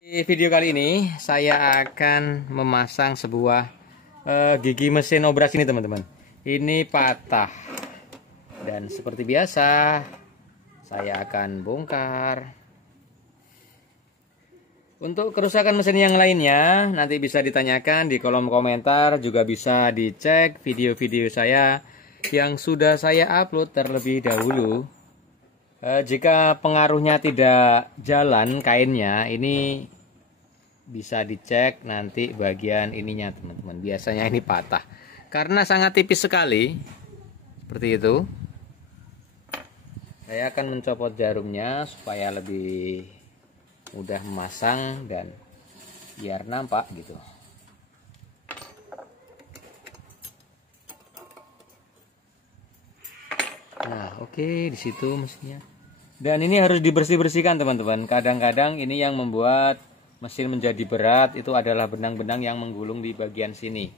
Di video kali ini saya akan memasang sebuah gigi mesin obras ini, teman-teman. Ini patah dan seperti biasa saya akan bongkar. Untuk kerusakan mesin yang lainnya nanti bisa ditanyakan di kolom komentar, juga bisa dicek video-video saya yang sudah saya upload terlebih dahulu. Jika pengaruhnya tidak jalan kainnya, ini bisa dicek nanti bagian ininya, teman-teman. Biasanya ini patah karena sangat tipis sekali, seperti itu. Saya akan mencopot jarumnya supaya lebih mudah memasang dan biar nampak gitu. Nah, oke, di situ mesinnya. Dan ini harus dibersih-bersihkan, teman-teman. Kadang-kadang ini yang membuat mesin menjadi berat, itu adalah benang-benang yang menggulung di bagian sini.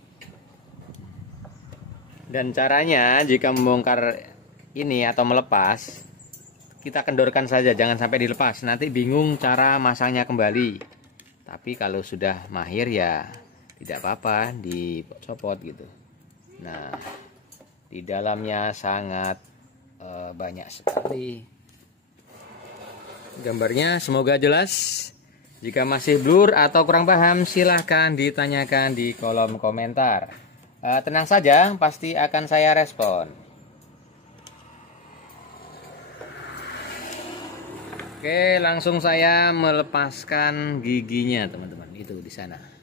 Dan caranya jika membongkar ini atau melepas, kita kendorkan saja, jangan sampai dilepas. Nanti bingung cara masangnya kembali. Tapi kalau sudah mahir ya tidak apa-apa, dicopot gitu. Nah, di dalamnya sangat banyak sekali gambarnya. Semoga jelas. Jika masih blur atau kurang paham, silahkan ditanyakan di kolom komentar. Tenang saja, pasti akan saya respon. Oke, langsung saya melepaskan giginya, teman-teman. Itu di sana.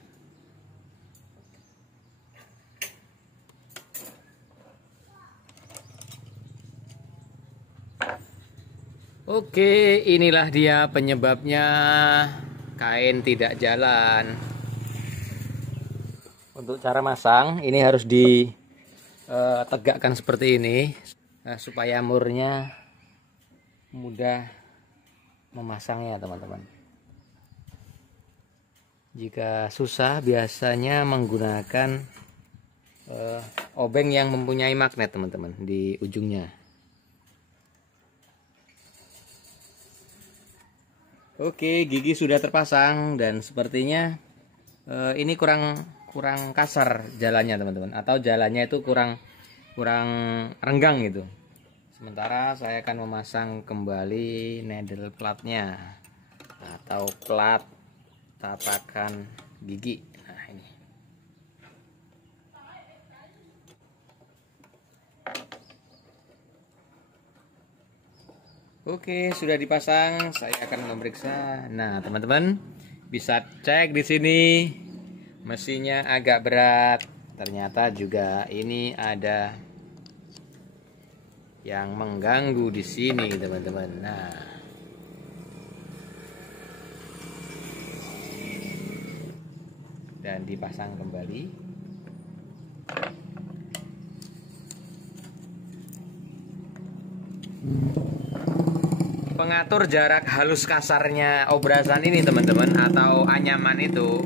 Oke, inilah dia penyebabnya kain tidak jalan. Untuk cara masang, ini harus ditegakkan seperti ini, supaya murnya mudah memasangnya, teman-teman. Jika susah, biasanya menggunakan obeng yang mempunyai magnet, teman-teman, di ujungnya. Oke, gigi sudah terpasang dan sepertinya ini kurang kasar jalannya, teman-teman, atau jalannya itu kurang renggang gitu. Sementara saya akan memasang kembali needle platnya atau plat tatakan gigi. Nah, ini. Oke, sudah dipasang. Saya akan memeriksa. Nah, teman-teman bisa cek di sini, mesinnya agak berat. Ternyata juga ini ada yang mengganggu di sini, teman-teman. Nah, dan dipasang kembali. Pengatur jarak halus kasarnya obrasan ini, teman-teman, atau anyaman itu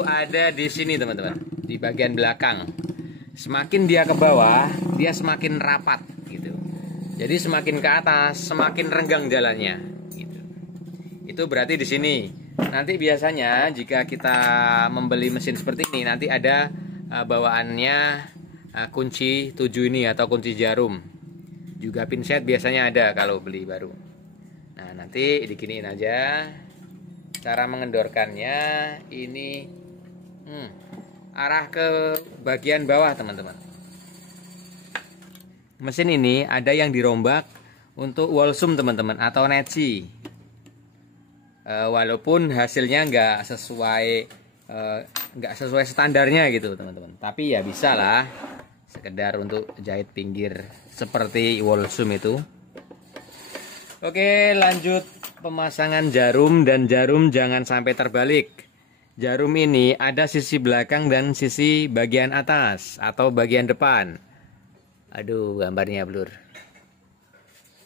ada di sini, teman-teman, di bagian belakang. Semakin dia ke bawah, dia semakin rapat gitu. Jadi semakin ke atas, semakin renggang jalannya gitu. Itu berarti di sini. Nanti biasanya jika kita membeli mesin seperti ini, nanti ada bawaannya kunci 7 ini atau kunci jarum. Juga pinset biasanya ada kalau beli baru. Nah, nanti dikiniin aja. Cara mengendorkannya ini arah ke bagian bawah, teman-teman. Mesin ini ada yang dirombak untuk walsum, teman-teman, atau neci. Walaupun hasilnya nggak sesuai standarnya gitu, teman-teman. Tapi ya bisa lah, sekedar untuk jahit pinggir seperti walsum itu. Oke, lanjut pemasangan jarum, dan jarum jangan sampai terbalik. Jarum ini ada sisi belakang dan sisi bagian atas atau bagian depan. Aduh, gambarnya blur.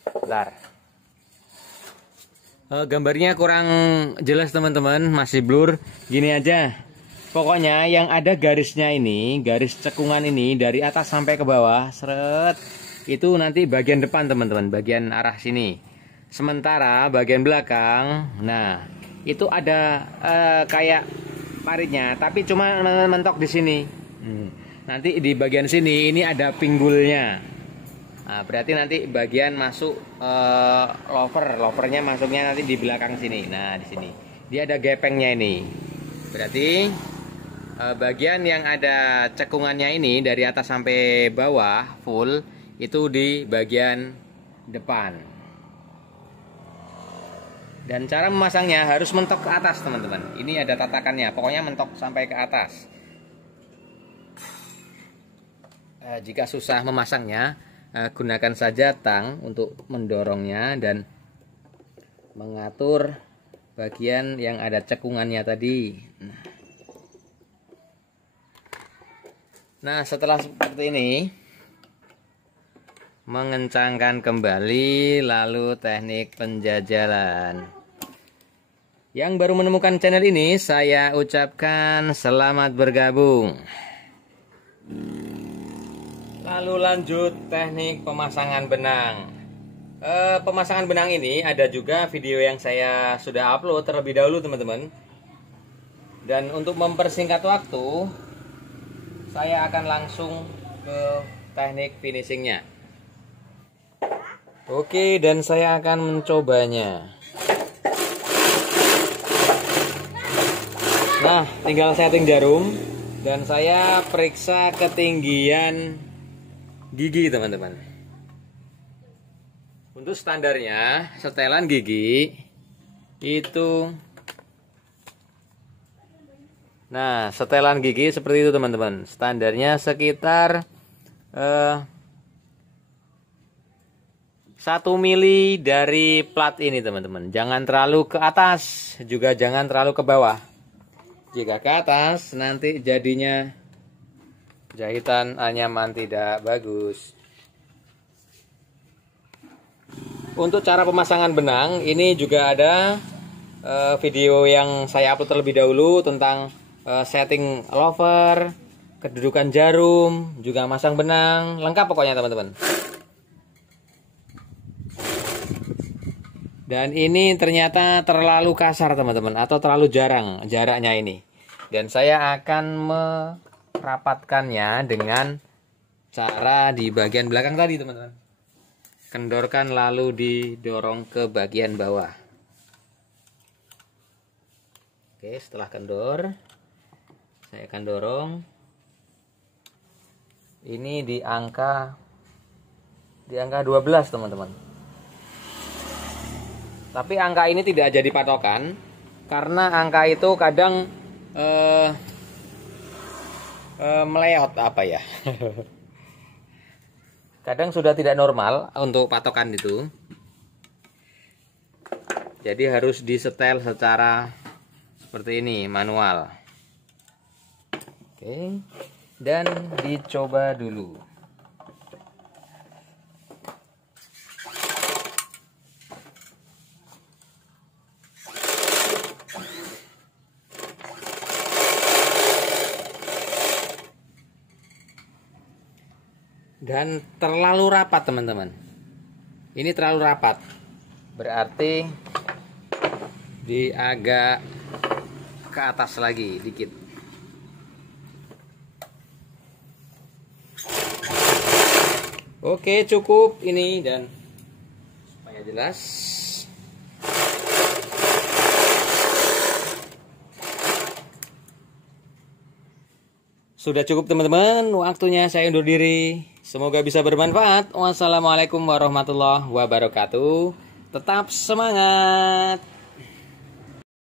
Bentar. Gambarnya kurang jelas, teman-teman, masih blur. Gini aja. Pokoknya yang ada garisnya ini, garis cekungan ini dari atas sampai ke bawah, seret. Itu nanti bagian depan, teman-teman, bagian arah sini. Sementara bagian belakang, nah itu ada kayak paritnya, tapi cuma mentok di sini. Nanti di bagian sini ini ada pinggulnya. Nah, berarti nanti bagian masuk lovernya masuknya nanti di belakang sini. Nah, di sini dia ada gepengnya ini. Berarti bagian yang ada cekungannya ini dari atas sampai bawah full itu di bagian depan. Dan cara memasangnya harus mentok ke atas, teman-teman. Ini ada tatakannya, pokoknya mentok sampai ke atas. Jika susah memasangnya, gunakan saja tang untuk mendorongnya dan mengatur bagian yang ada cekungannya tadi. Nah, setelah seperti ini, mengencangkan kembali, lalu teknik penjajalan. Yang baru menemukan channel ini, saya ucapkan selamat bergabung. Lalu lanjut teknik pemasangan benang. Pemasangan benang ini ada juga video yang saya sudah upload terlebih dahulu, teman-teman. Dan untuk mempersingkat waktu, saya akan langsung ke teknik finishingnya. Oke, dan saya akan mencobanya. Nah, tinggal setting jarum dan saya periksa ketinggian gigi, teman-teman. Untuk standarnya, setelan gigi itu, nah, setelan gigi seperti itu, teman-teman. Standarnya sekitar 1 mili dari plat ini, teman-teman. Jangan terlalu ke atas, juga jangan terlalu ke bawah. Jika ke atas, nanti jadinya jahitan anyaman tidak bagus. Untuk cara pemasangan benang, ini juga ada video yang saya upload terlebih dahulu tentang setting lover, kedudukan jarum, juga masang benang, lengkap pokoknya, teman-teman. Dan ini ternyata terlalu kasar, teman-teman, atau terlalu jarang jaraknya ini. Dan saya akan merapatkannya dengan cara di bagian belakang tadi, teman-teman. Kendorkan lalu didorong ke bagian bawah. Oke, setelah kendor, saya akan dorong. Ini di angka 12, teman-teman. Tapi angka ini tidak jadi patokan, karena angka itu kadang meleot apa ya. Kadang sudah tidak normal untuk patokan itu. Jadi harus disetel secara seperti ini, manual. Oke. Dan dicoba dulu. Dan terlalu rapat, teman-teman. Ini terlalu rapat. Berarti di agak ke atas lagi dikit. Oke, cukup ini, dan supaya jelas. Sudah cukup, teman-teman. Waktunya saya undur diri. Semoga bisa bermanfaat. Wassalamualaikum warahmatullahi wabarakatuh. Tetap semangat.